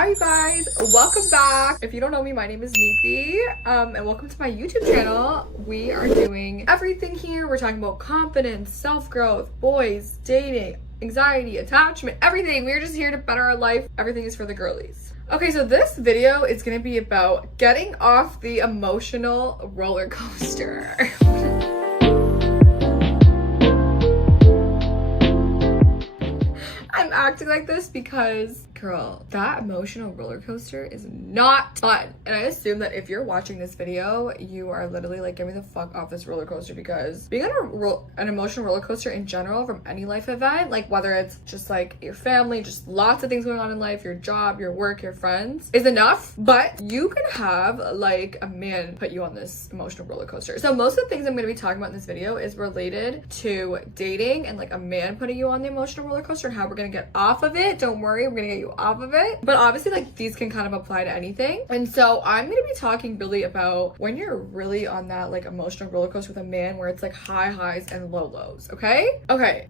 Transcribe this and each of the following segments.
Hi you guys, welcome back. If you don't know me, my name is Neeti, and welcome to my YouTube channel. We are doing everything here. We're talking about confidence, self-growth, boys, dating, anxiety, attachment, everything. We're just here to better our life. Everything is for the girlies. Okay, so this video is gonna be about getting off the emotional roller coaster. I'm acting like this because, girl, that emotional roller coaster is not fun. And I assume that if you're watching this video, you are literally like, get me the fuck off this roller coaster, because being on an emotional roller coaster in general from any life event, like whether it's just like your family, just lots of things going on in life, your job, your work, your friends, is enough. But you can have like a man put you on this emotional roller coaster. So most of the things I'm going to be talking about in this video is related to dating and like a man putting you on the emotional roller coaster and how we're going to get off of it. Don't worry, we're gonna get you off of it. But obviously, like, these can kind of apply to anything. And so I'm gonna be talking really about when you're really on that like emotional roller coaster with a man where it's like high highs and low lows. Okay,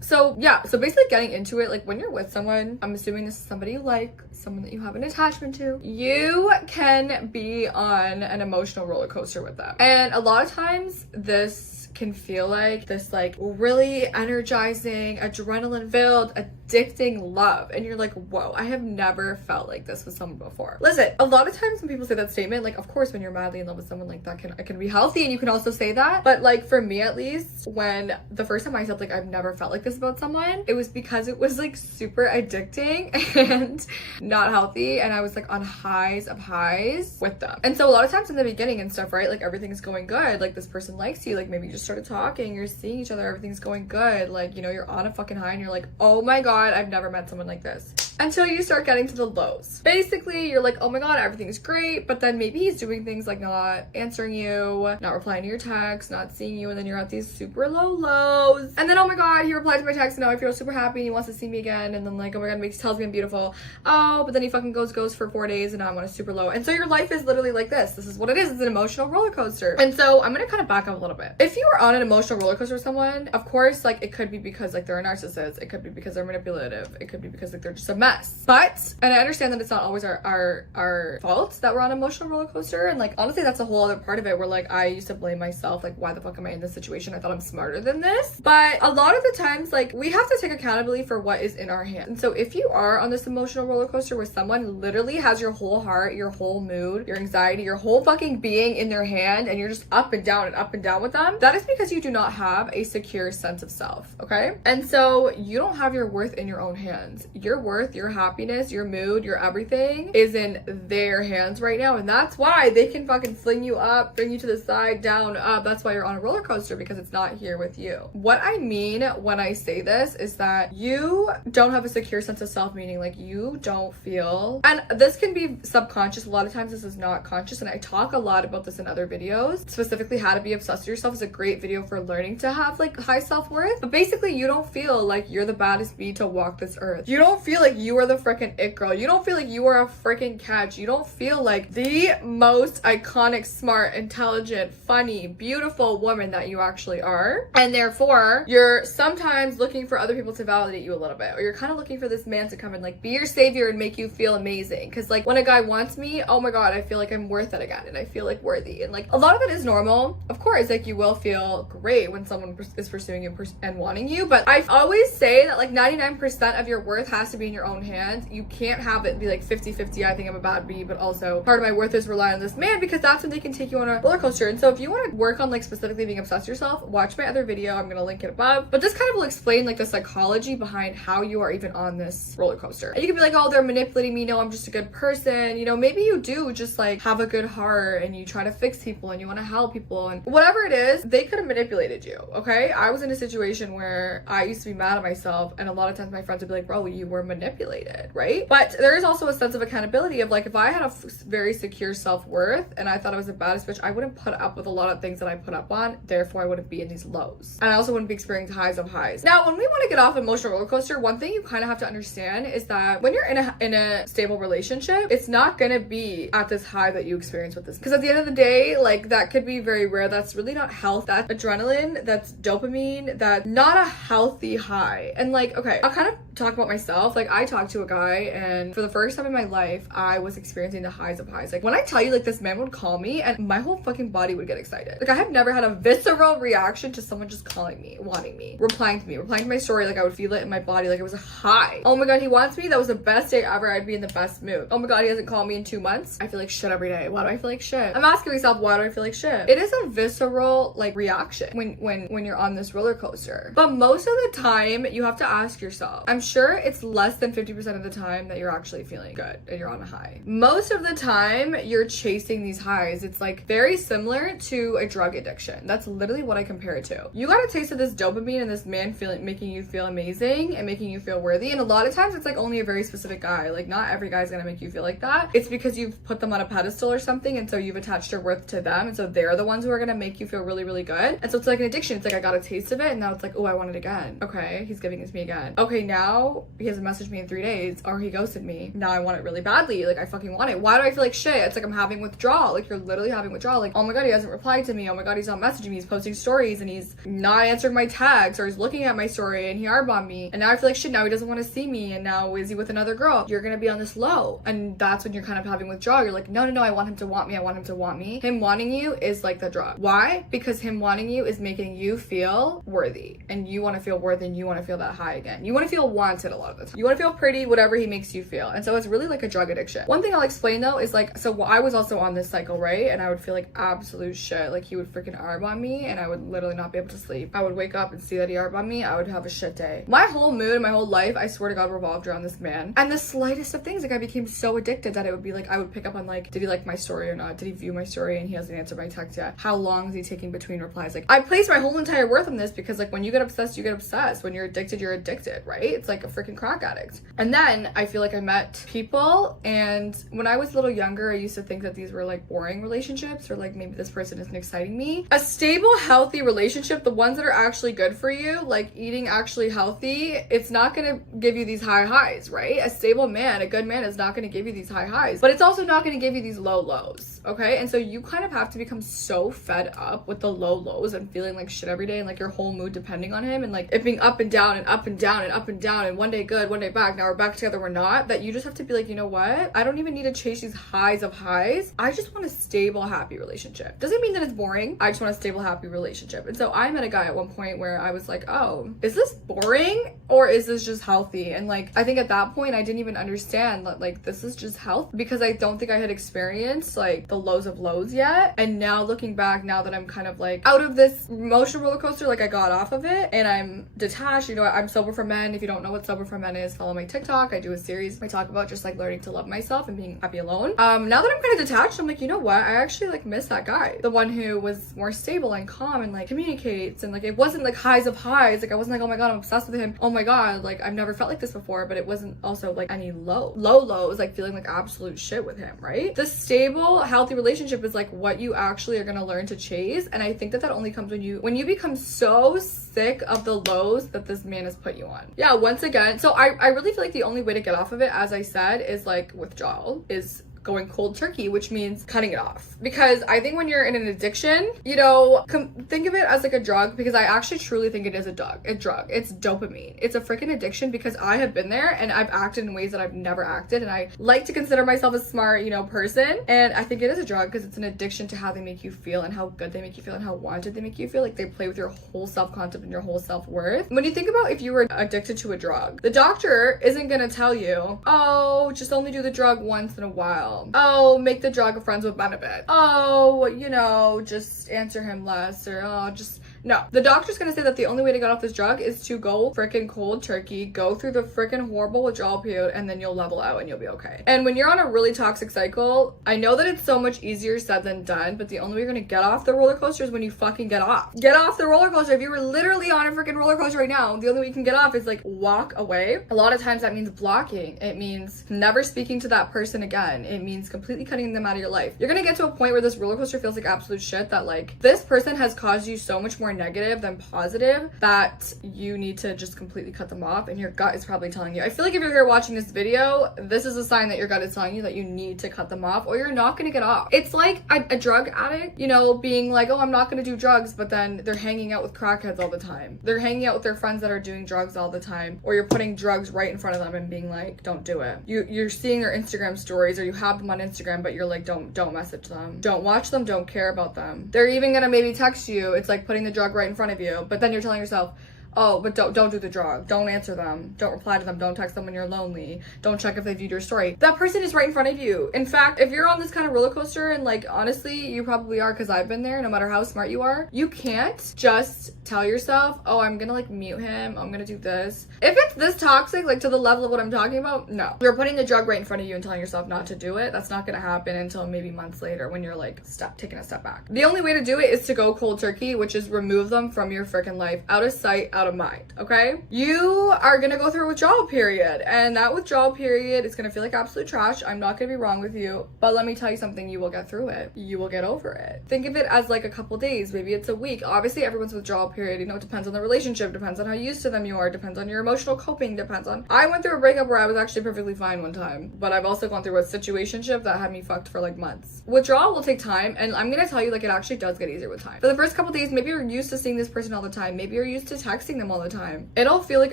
so yeah, so basically getting into it, like when you're with someone, I'm assuming this is somebody you like, someone that you have an attachment to, you can be on an emotional roller coaster with them. And a lot of times this can feel like this like really energizing, adrenaline filled, addicting love, and you're like, whoa, I have never felt like this with someone before. Listen, a lot of times when people say that statement, like, of course when you're madly in love with someone, like, that can be healthy, and you can also say that, but like for me at least, when the first time I said like I've never felt like this about someone, it was because it was like super addicting and not healthy, and I was like on highs of highs with them. And so a lot of times in the beginning and stuff, right, like everything is going good, like this person likes you, like maybe you just started talking, you're seeing each other, everything's going good, like, you know, you're on a fucking high and you're like, oh my god, I've never met someone like this. Until you start getting to the lows. Basically, you're like, oh my god, everything's great, but then maybe he's doing things like not answering you, not replying to your texts, not seeing you, and then you're at these super low lows. And then, oh my god, he replied to my text and now I feel super happy and he wants to see me again, and then like, oh my god, he tells me I'm beautiful. Oh, but then he fucking goes for 4 days and now I'm on a super low. And so your life is literally like this. This is what it is. It's an emotional roller coaster. And so I'm gonna kind of back up a little bit. If you are on an emotional roller coaster with someone, of course, like it could be because like they're a narcissist, it could be because they're manipulative, it could be because like they're just a mess. But, and I understand that it's not always our fault that we're on an emotional roller coaster, and like honestly that's a whole other part of it where like I used to blame myself, like why the fuck am I in this situation? I thought I'm smarter than this. But a lot of the times, like, we have to take accountability for what is in our hands. And so if you are on this emotional roller coaster where someone literally has your whole heart, your whole mood, your anxiety, your whole fucking being in their hand, and you're just up and down with them, that is because you do not have a secure sense of self, okay? And so you don't have your worth in your own hands. Your worth, your happiness, your mood, your everything is in their hands right now, and that's why they can fucking fling you up, bring you to the side, down, up. That's why you're on a roller coaster, because it's not here with you. What I mean when I say this is that you don't have a secure sense of self, meaning like you don't feel, and this can be subconscious, a lot of times this is not conscious, and I talk a lot about this in other videos. Specifically, how to be obsessed with yourself is a great video for learning to have like high self-worth. But basically, you don't feel like you're the baddest bee to walk this earth. You don't feel like you are the freaking it girl. You don't feel like you are a freaking catch. You don't feel like the most iconic, smart, intelligent, funny, beautiful woman that you actually are. And therefore, you're sometimes looking for other people to validate you a little bit, or you're kind of looking for this man to come and like be your savior and make you feel amazing. Because like when a guy wants me, oh my god, I feel like I'm worth it again, and I feel like worthy, and like a lot of it is normal. Of course, like you will feel great when someone is pursuing you and wanting you, but I always say that like 99% of your worth has to be in your own hands. You can't have it be like 50-50, I think I'm a bad bee, but also part of my worth is relying on this man, because that's when they can take you on a roller coaster. And so if you want to work on like specifically being obsessed with yourself, watch my other video, I'm gonna link it above, but this kind of will explain like the psychology behind how you are even on this roller coaster. And you can be like, oh, they're manipulating me, no, I'm just a good person, you know, maybe you do just like have a good heart and you try to fix people and you want to help people, and whatever it is, they could have manipulated you, okay? I was in a situation where I used to be mad at myself, and a lot of times my friends would be like, bro, you were manipulated, right? But there is also a sense of accountability of like, if I had a very secure self-worth and I thought I was the baddest bitch, I wouldn't put up with a lot of things that I put up on, therefore I wouldn't be in these lows, and I also wouldn't be experiencing highs of highs. Now when we want to get off emotional roller coaster, one thing you kind of have to understand is that when you're in a stable relationship, it's not gonna be at this high that you experience with this, because at the end of the day, like, that could be very rare. That's really not health. That's adrenaline, that's dopamine, that's not a healthy high. And like, okay, I'll kind of talk about myself. Like, I talked to a guy, and for the first time in my life, I was experiencing the highs of highs. Like when I tell you, like this man would call me and my whole fucking body would get excited. Like I have never had a visceral reaction to someone just calling me, wanting me, replying to my story. Like I would feel it in my body, like it was a high. Oh my god, he wants me. That was the best day ever. I'd be in the best mood. Oh my god, he hasn't called me in 2 months. I feel like shit every day. Why do I feel like shit? I'm asking myself, why do I feel like shit? It is a visceral like reaction when you're on this roller coaster. But most of the time you have to ask yourself, I'm sure it's less than 50% of the time that you're actually feeling good and you're on a high. Most of the time you're chasing these highs. It's like very similar to a drug addiction. That's literally what I compare it to. You got a taste of this dopamine and this man making you feel amazing and making you feel worthy. And a lot of times it's like only a very specific guy. Like not every guy's gonna make you feel like that. It's because you've put them on a pedestal or something, and so you've attached your worth to them, and so they're the ones who are gonna make you feel really, really good. And so it's like an addiction. It's like I got a taste of it and now it's like, oh, I want it again. Okay, he's giving it to me again. Okay, now he hasn't messaged me in 3 days, or he ghosted me. Now I want it really badly. Like I fucking want it. Why do I feel like shit? It's like I'm having withdrawal. Like you're literally having withdrawal. Like, oh my god, he hasn't replied to me. Oh my god, he's not messaging me. He's posting stories and he's not answering my texts, or he's looking at my story and he R-bombed me. And now I feel like shit. Now he doesn't want to see me, and now is he with another girl? You're gonna be on this low, and that's when you're kind of having withdrawal. You're like, no, I want him to want me. I want him to want me. Him wanting you is like the drug. Why? Because him wanting you is making you feel worthy, and you want to feel worthy, and you want to feel that high again. You want to feel wanted a lot of the time. You want to feel pretty, whatever he makes you feel. And so it's really like a drug addiction. One thing I'll explain though is like, so I was also on this cycle, right? And I would feel like absolute shit. Like he would freaking R-bomb me and I would literally not be able to sleep. I would wake up and see that he R-bombed me. I would have a shit day. My whole mood and my whole life, I swear to God, revolved around this man. And the slightest of things, like I became so addicted that it would be like, I would pick up on like, did he like my story or not? Did he view my story and he hasn't answered my text yet? How long is he taking between replies? Like I place my whole entire worth on this because like when you get obsessed, you get obsessed. When you're addicted, you're addicted, right? It's like a freaking crack addict. And then I feel like I met people, and when I was a little younger, I used to think that these were like boring relationships, or like maybe this person isn't exciting me. A stable, healthy relationship, the ones that are actually good for you, like eating actually healthy, it's not gonna give you these high highs, right? A stable man, a good man is not gonna give you these high highs, but it's also not gonna give you these low lows, okay? And so you kind of have to become so fed up with the low lows and feeling like shit every day, and like your whole mood depending on him, and like it being up and down and up and down and up and down, and one day good, one day back, now we're back together, we're not, that you just have to be like, you know what? I don't even need to chase these highs of highs. I just want a stable, happy relationship. Doesn't mean that it's boring. I just want a stable, happy relationship. And so I met a guy at one point where I was like, oh, is this boring or is this just healthy? And like, I think at that point I didn't even understand that like this is just health, because I don't think I had experienced like the lows of lows yet. And now looking back, now that I'm kind of like out of this emotional roller coaster, like I got off of it and I'm detached, you know, I'm sober for men. If you don't know what sober for men is, follow my TikTok. I do a series. I talk about just like learning to love myself and being happy alone. Now that I'm kind of detached, I'm like, you know what? I actually like miss that guy. The one who was more stable and calm and like communicates, and like it wasn't like highs of highs. Like I wasn't like, oh my god, I'm obsessed with him. Oh my god, like I've never felt like this before, but it wasn't also like any lows, like feeling like absolute shit with him, right? The stable, healthy relationship is like what you actually are gonna learn to chase. And I think that that only comes when you become so sick of the lows that this man has put you on. Yeah, once again, so I really feel like the only way to get off of it, as I said, is like withdrawal, is going cold turkey, which means cutting it off. Because I think when you're in an addiction, you know, think of it as like a drug, because I actually truly think it is a drug. It's dopamine. It's a freaking addiction, because I have been there and I've acted in ways that I've never acted, and I like to consider myself a smart, you know, person. And I think it is a drug because it's an addiction to how they make you feel and how good they make you feel and how wanted they make you feel. Like they play with your whole self-concept and your whole self-worth. When you think about if you were addicted to a drug, the doctor isn't gonna tell you, oh, just only do the drug once in a while. Oh, make the drug a friends with benefit. Oh, you know, just answer him less, or oh, just no. The doctor's gonna say that the only way to get off this drug is to go freaking cold turkey, go through the freaking horrible withdrawal period, and then you'll level out and you'll be okay. And when you're on a really toxic cycle, I know that it's so much easier said than done, but the only way you're gonna get off the roller coaster is when you fucking get off. Get off the roller coaster. If you were literally on a freaking roller coaster right now, the only way you can get off is like walk away. A lot of times that means blocking. It means never speaking to that person again. It means completely cutting them out of your life. You're gonna get to a point where this roller coaster feels like absolute shit, that like this person has caused you so much more more negative than positive, that you need to just completely cut them off, and your gut is probably telling you. I feel like if you're here watching this video, this is a sign that your gut is telling you that you need to cut them off, or you're not gonna get off. It's like a drug addict, you know, being like, oh, I'm not gonna do drugs, but then they're hanging out with crackheads all the time. They're hanging out with their friends that are doing drugs all the time, or you're putting drugs right in front of them and being like, don't do it. You're seeing their Instagram stories, or you have them on Instagram, but you're like, don't message them, don't watch them, don't care about them. They're even gonna maybe text you. It's like putting the drug right in front of you, but then you're telling yourself, oh, but don't do the drug. Don't answer them. Don't reply to them. Don't text them when you're lonely. Don't check if they viewed your story. That person is right in front of you. In fact, if you're on this kind of roller coaster, and like, honestly, you probably are, because I've been there, no matter how smart you are, you can't just tell yourself, oh, I'm gonna like mute him. I'm gonna do this. If it's this toxic, like to the level of what I'm talking about, no. You're putting the drug right in front of you and telling yourself not to do it. That's not gonna happen until maybe months later, when you're like taking a step back. The only way to do it is to go cold turkey, which is remove them from your freaking life. Out of sight, out of mind, okay? You are gonna go through a withdrawal period, and that withdrawal period is gonna feel like absolute trash. I'm not gonna be wrong with you, but let me tell you something, you will get through it. You will get over it. Think of it as like a couple days, maybe it's a week. Obviously, everyone's withdrawal period, you know, it depends on the relationship, depends on how used to them you are, depends on your emotional coping, depends on... I went through a breakup where I was actually perfectly fine one time, but I've also gone through a situationship that had me fucked for like months. Withdrawal will take time, and I'm gonna tell you, like, it actually does get easier with time. For the first couple days, maybe you're used to seeing this person all the time, maybe you're used to texting them all the time. It'll feel like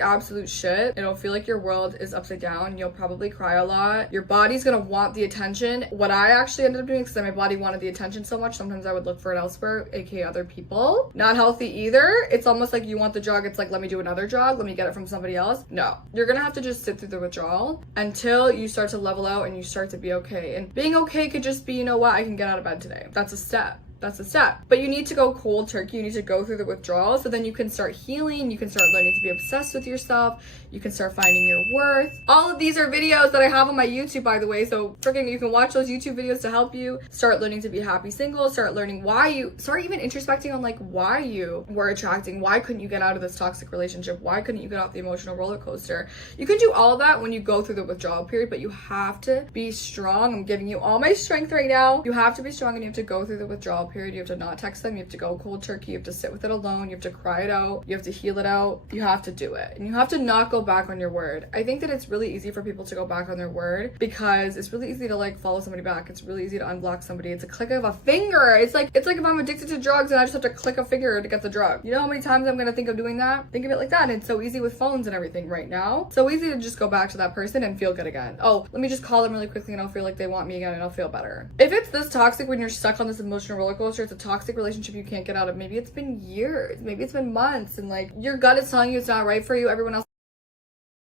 absolute shit. It'll feel like your world is upside down. You'll probably cry a lot. Your body's gonna want the attention. What I actually ended up doing, because my body wanted the attention so much, sometimes I would look for it elsewhere, aka other people. Not healthy either. It's almost like you want the drug, it's like, let me do another drug, let me get it from somebody else. No. You're gonna have to just sit through the withdrawal until you start to level out and you start to be okay. And being okay could just be, you know what, I can get out of bed today. That's a step. That's a step. But you need to go cold turkey. You need to go through the withdrawal, so then you can start healing. You can start learning to be obsessed with yourself. You can start finding your worth. All of these are videos that I have on my YouTube, by the way, so freaking you can watch those YouTube videos to help you start learning to be happy single, start learning why you, start even introspecting on like why you were attracting, why couldn't you get out of this toxic relationship, why couldn't you get off the emotional roller coaster. You can do all of that when you go through the withdrawal period, but you have to be strong. I'm giving you all my strength right now. You have to be strong, and you have to go through the withdrawal period. You have to not text them. You have to go cold turkey. You have to sit with it alone. You have to cry it out. You have to heal it out. You have to do it, and you have to not go back on your word. I think that it's really easy for people to go back on their word, because it's really easy to like follow somebody back. It's really easy to unblock somebody. It's a click of a finger. It's like if I'm addicted to drugs and I just have to click a finger to get the drug. You know how many times I'm gonna think of doing that? Think of it like that. And it's so easy with phones and everything right now. So easy to just go back to that person and feel good again. Oh, let me just call them really quickly and I'll feel like they want me again and I'll feel better. If it's this toxic, when you're stuck on this emotional roller coaster, it's a toxic relationship you can't get out of. Maybe it's been years, maybe it's been months, and like your gut is telling you it's not right for you. Everyone else,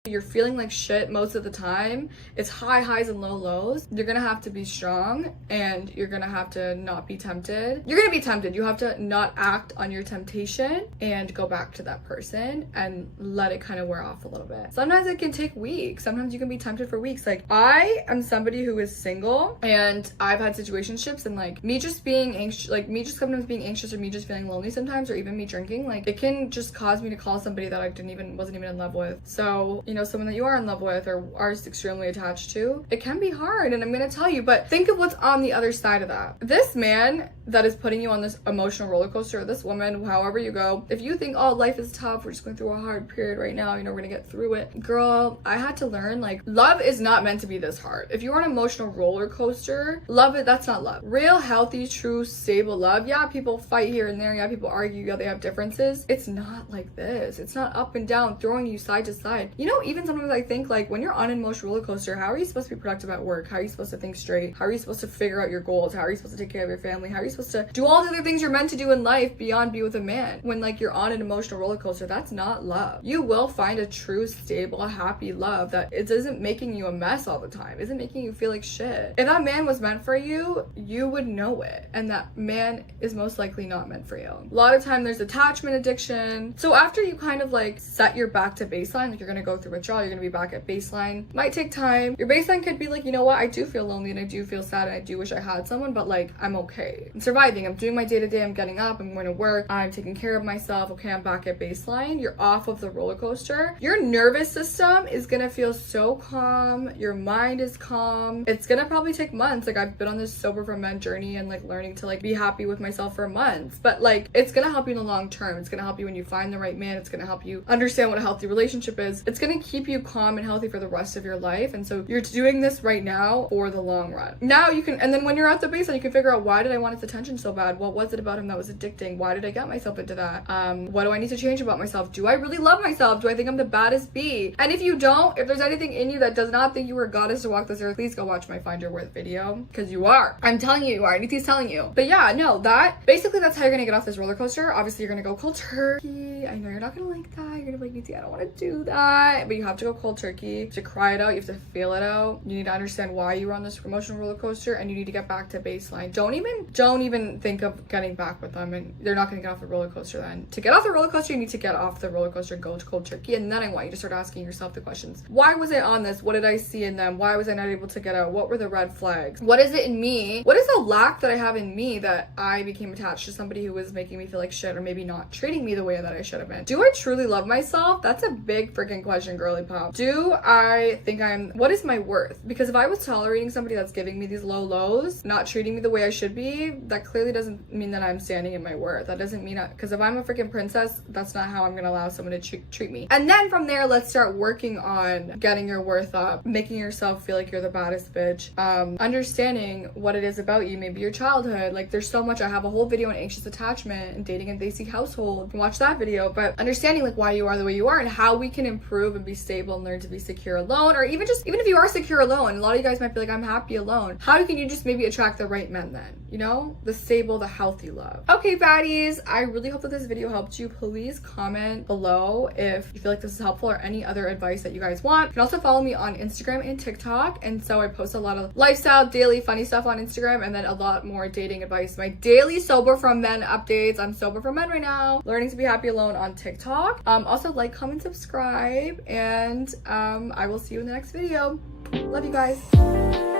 you're feeling like shit most of the time. It's high highs and low lows. You're gonna have to be strong, and you're gonna have to not be tempted. You're gonna be tempted. You have to not act on your temptation and go back to that person and let it kind of wear off a little bit. Sometimes it can take weeks. Sometimes you can be tempted for weeks. Like, I am somebody who is single, and I've had situationships, and like me just being anxious, like me just sometimes being anxious, or me just feeling lonely sometimes, or even me drinking, like it can just cause me to call somebody that I wasn't even in love with. So, you know, someone that you are in love with or are extremely attached to, it can be hard, and I'm gonna tell you. But think of what's on the other side of that. This man that is putting you on this emotional roller coaster, or this woman, however you go, if you think, oh, life is tough, we're just going through a hard period right now, you know, we're gonna get through it. Girl, I had to learn, like, love is not meant to be this hard. If you're on an emotional roller coaster, that's not love. Real, healthy, true, stable love, yeah, people fight here and there, yeah, people argue, yeah, they have differences. It's not like this. It's not up and down, throwing you side to side. You know, even sometimes I think, like, when you're on an emotional roller coaster, how are you supposed to be productive at work? How are you supposed to think straight? How are you supposed to figure out your goals? How are you supposed to take care of your family? How are you supposed to do all the other things you're meant to do in life beyond be with a man? When, like, you're on an emotional roller coaster, that's not love. You will find a true, stable, happy love that it isn't making you a mess all the time, isn't making you feel like shit. If that man was meant for you, you would know it, and that man is most likely not meant for you. A lot of time there's attachment addiction. So after you kind of like set your back to baseline, like you're gonna go through withdrawal. You're gonna be back at baseline. Might take time. Your baseline could be like, you know what, I do feel lonely and I do feel sad and I do wish I had someone, but like, I'm okay. I'm surviving. I'm doing my day-to-day. I'm getting up. I'm going to work. I'm taking care of myself. Okay, I'm back at baseline. You're off of the roller coaster. Your nervous system is gonna feel so calm. Your mind is calm. It's gonna probably take months. Like, I've been on this sober for men journey and like learning to like be happy with myself for months, but like, it's gonna help you in the long term. It's gonna help you when you find the right man. It's gonna help you understand what a healthy relationship is. It's gonna keep you calm and healthy for the rest of your life. And so you're doing this right now for the long run. Now you can, and then when you're at the baseline, you can figure out, why did I want his attention so bad? What was it about him that was addicting? Why did I get myself into that? What do I need to change about myself? Do I really love myself? Do I think I'm the baddest bee? And if you don't, if there's anything in you that does not think you were a goddess to walk this earth, please go watch my Find Your Worth video, because you are. I'm telling you, you are. Neeti's telling you. But yeah, no, basically that's how you're gonna get off this roller coaster. Obviously, you're gonna go cold turkey. I know you're not gonna like that. You're gonna be like, Neeti, I don't want to do that. But you have to go cold turkey. You have to cry it out. You have to feel it out. You need to understand why you were on this emotional roller coaster, and you need to get back to baseline. Don't even think of getting back with them, and they're not gonna get off the roller coaster then. To get off the roller coaster, you need to get off the roller coaster, go to cold turkey, and then I want you to start asking yourself the questions. Why was I on this? What did I see in them? Why was I not able to get out? What were the red flags? What is it in me? What is the lack that I have in me that I became attached to somebody who was making me feel like shit, or maybe not treating me the way that I should have been? Do I truly love myself? That's a big freaking question, girly pop. Do I think what is my worth? Because if I was tolerating somebody that's giving me these low lows, not treating me the way I should be, that clearly doesn't mean that I'm standing in my worth. That doesn't mean, because if I'm a freaking princess, that's not how I'm gonna allow someone to treat me. And then from there, let's start working on getting your worth up, making yourself feel like you're the baddest bitch, understanding what it is about you, maybe your childhood. Like, there's so much. I have a whole video on anxious attachment and dating in basic household. You can watch that video. But understanding like why you are the way you are and how we can improve and be stable and learn to be secure alone, or even if you are secure alone, a lot of you guys might be like, I'm happy alone. How can you just maybe attract the right men then? You know, the stable, the healthy love. Okay, baddies, I really hope that this video helped you. Please comment below if you feel like this is helpful or any other advice that you guys want. You can also follow me on Instagram and TikTok. And so I post a lot of lifestyle, daily, funny stuff on Instagram, and then a lot more dating advice. My daily sober from men updates. I'm sober from men right now. Learning to be happy alone on TikTok. Also like, comment, subscribe, and I will see you in the next video. Love you guys.